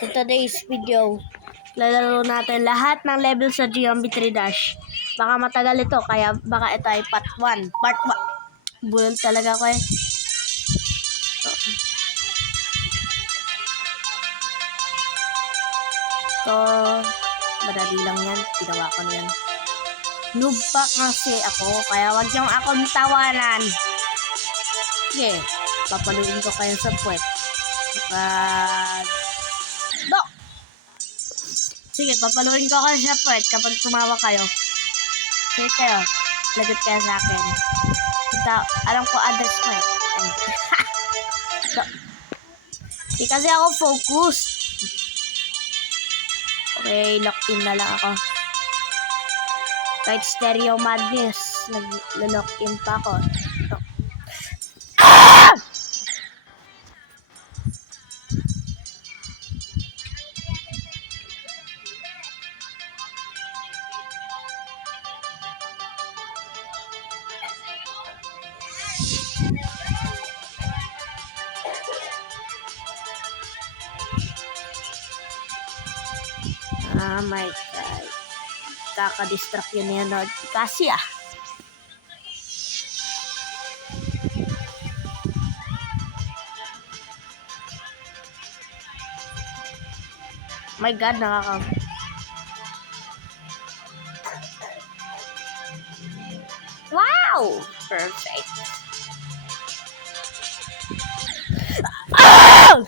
In today's video, lalaro natin lahat ng level sa Geometry Dash. Baka matagal ito, kaya baka ito ay part 1. Part 1. Bulol talaga ko eh. So, madali lang yan. Ginawa ko na yan. Noob pa kasi ako, kaya wag niyong akong tawanan. Sige, papaluin ko kayo sa puwet. No! Sige, papaluin ko kayo sa puwet kapag tumawa kayo. Sige kayo, lagot kayo sa akin. Ito, alam ko address mo eh. No. Di kasi ako focused. Okay, lock in na lang ako. Kahit stereo madness, nag-lock in pa ako. No. Ah my God. Kaka-distract yun yan. Kasi my God, Wow! Perfect. Oh!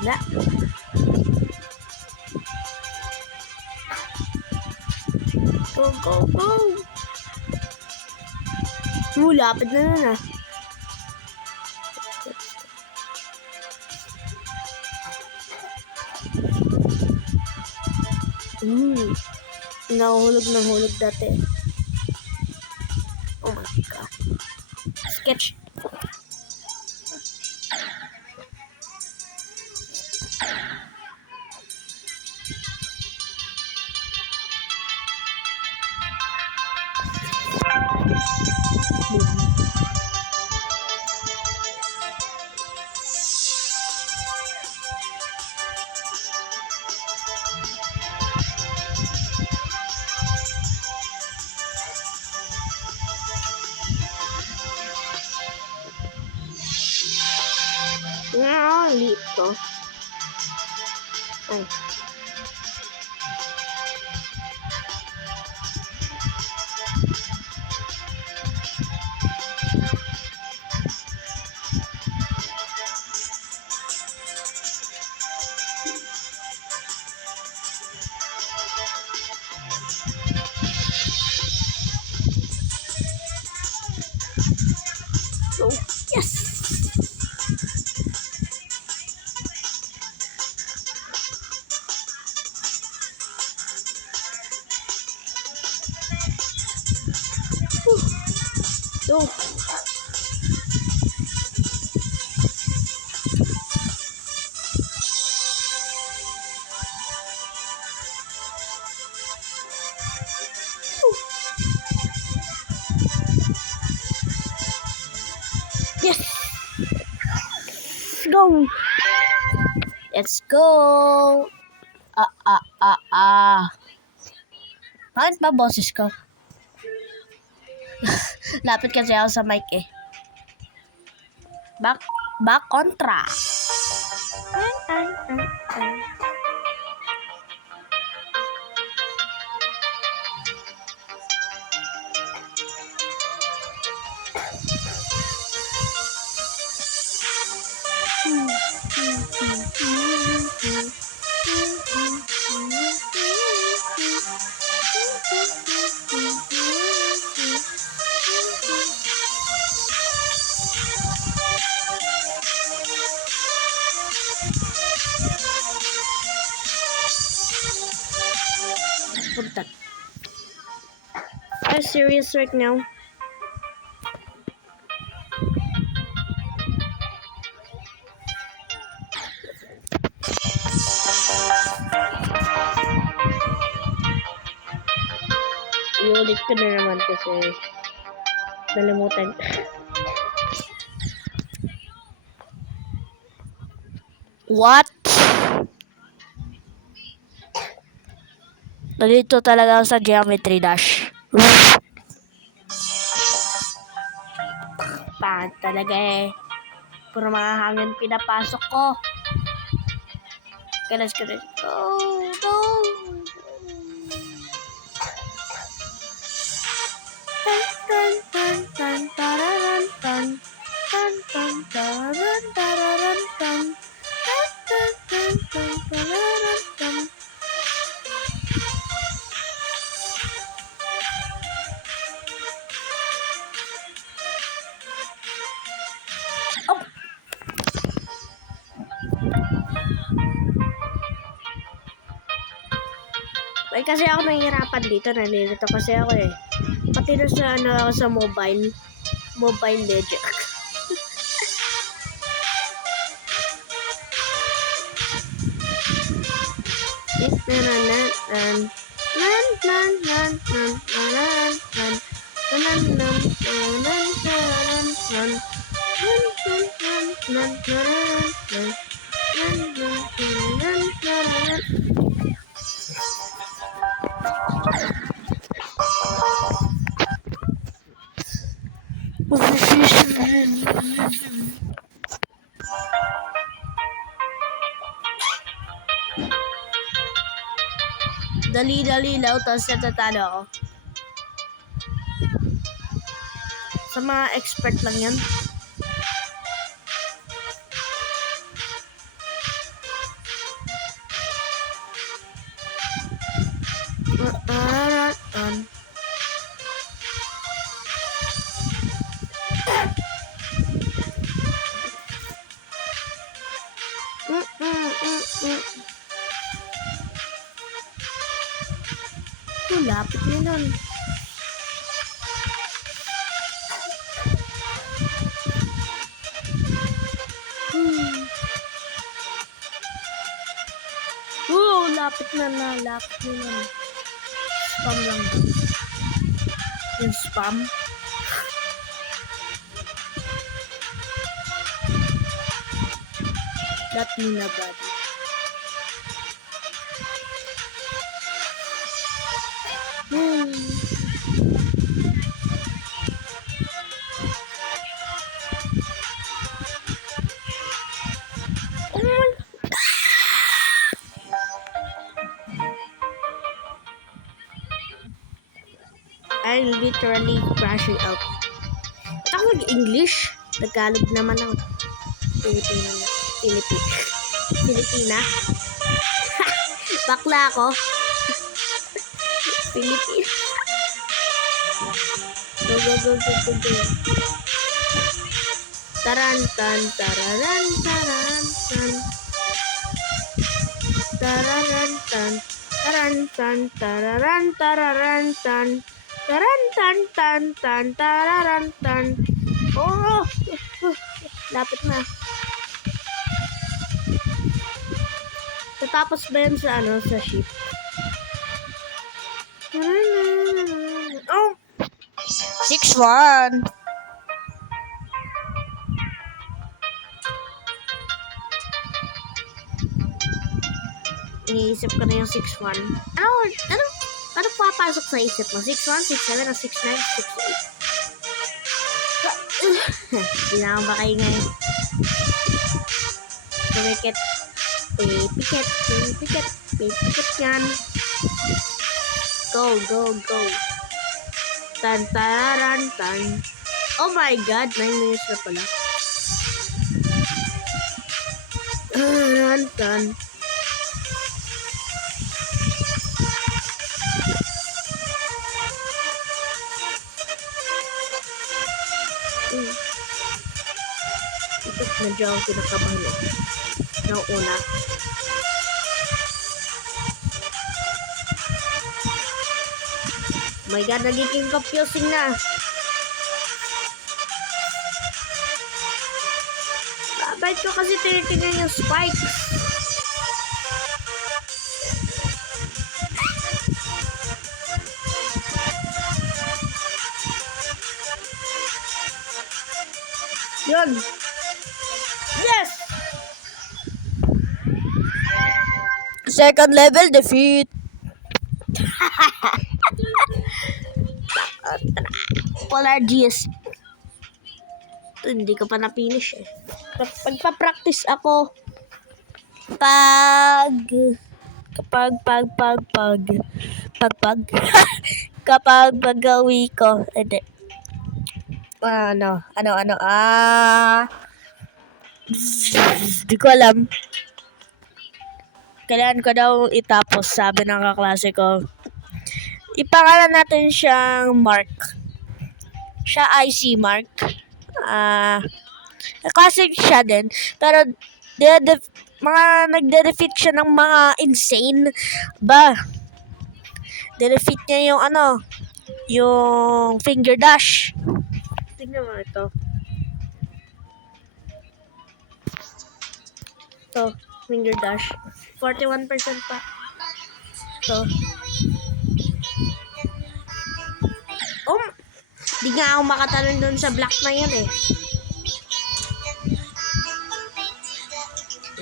Na. Go, go, go! Lapit na nun Nahulog dati. Oh my God. Sketch. Liit to. Ay. Oh, yes! Go! Yes! Go! Let's go! Bakit ba boses ko? Lapit kasi ako sa mic eh. Back on track. pupunta? Are you serious right now? Iulit ko na naman kasi nalimutan. What? Nalito talaga ako sa Geometry Dash. Pangit talaga eh. Puro mga hangin pinapasok ko. Let's go. No. Tan tan tan tararan tan tan tan tararan tararan tan tan tan tan tan tararan tan. Oh. Ay, kasi ako nahihirapan dito. Nalilito kasi ako eh. Pati na sa ako sa Mobile Legends. Dali-dali lang, tapos natatalo ako. Sa mga expert lang yan. Lapit niya nun. Lapit na. Spam lang. Yung spam. That mean na bad. I'm literally crashing out. Ba't ako nag-English? Tagalog naman ako. Pilipina. Bakla ako. Pilipina. Go. Taran tan. Tararan tan. Tararan tan. Taran tan. Tararan tararan tan. Taran tan tararan tan. Oh! Lapit na. Tatapos ba yan sa sa ship? Oh! 6-1. Iniisip ko na yung 6-1. Ano papasok sa isip mo? 6-1, 6-7, o 6-9, 6-8? Hindi na akong bakay ngayon. Pipikit yan. Go. Tan. Oh my god, 9 minutes na pala. Tan. Medyo ako kinakabahan ng una. My God, nagiging confusing na. Bakit ko kasi tinitingnan yung spikes? Yun. Yes! Second level defeat. Polar GS. Hindi ko pa na-finish eh. Pagpa-practice ako kapag pag-uwi ko. Hindi. Di ko alam. Kailangan ko daw itapos, sabi ng kaklase ko. Ipangalan natin siyang Mark. Siya IC Mark. Classic siya din. Pero, mga nagde-defeat siya ng mga insane. De-defeat niya yung yung finger dash. Tingnan mo ito. Ito, finger dash. 41% pa. Ito. Di nga ako makatalon doon sa block na yan eh.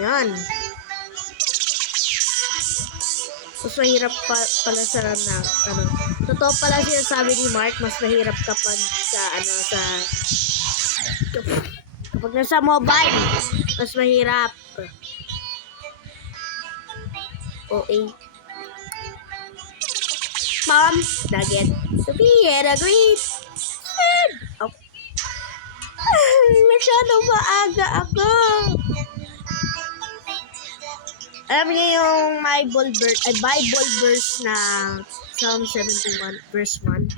Yan. Mas mahirap pala sa totoo pala sinasabi ni Mark, mas mahirap kapag kapag nasa mobile, mas mahirap. OA. Mom, nugget. Sophia, agreed. Oh. Masyadong maaga ako. Alam niyo yung Bible verse na Psalm 71 verse 1?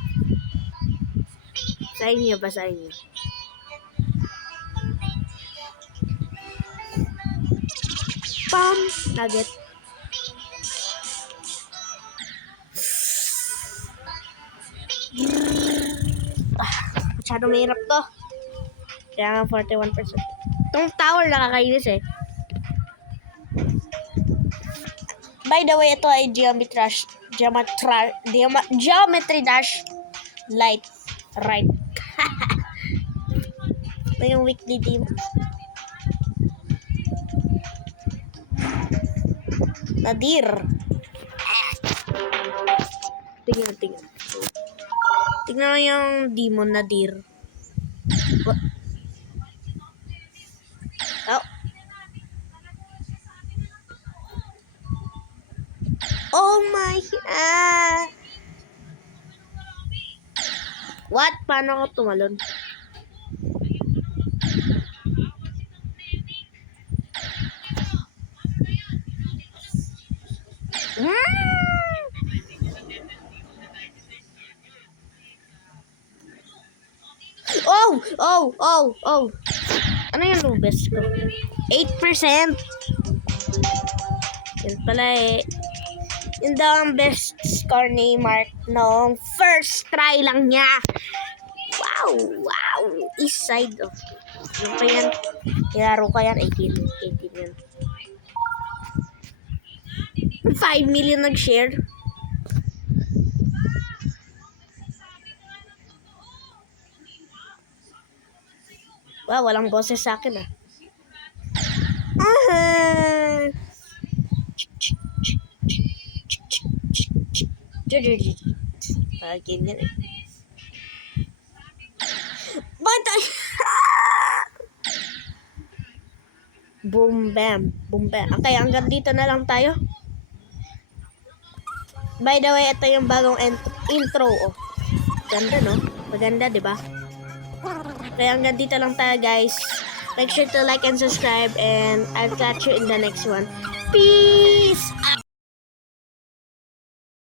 Basahin niyo. Pam, nugget. Masyadong mahirap to. Kaya nga 41%. Itong tower nakakainis eh. By the way, ito ay Geometry Dash Light Right. Ito yung weekly team. Nadir. Tingnan. Tingnan mo yung demon Nadir. Oh my God! What? Paano ako tumalon? Oh! Ano yung lubes ko? 8%! Yan pala eh. Yun daw ang best score ni Mark noong first try lang niya. Wow! East side of... Ano pa yan? Kilaro ka yan? 18 yan. 5 million nag-share. Wow, walang boses sa akin ah. Ganyan eh. Bantay! Boom bam. Okay, hanggang dito na lang tayo. By the way, ito yung bagong intro. Oh. Ganda no? Maganda, di ba? Kaya hanggang dito lang tayo guys. Make sure to like and subscribe and I'll catch you in the next one. Peace out!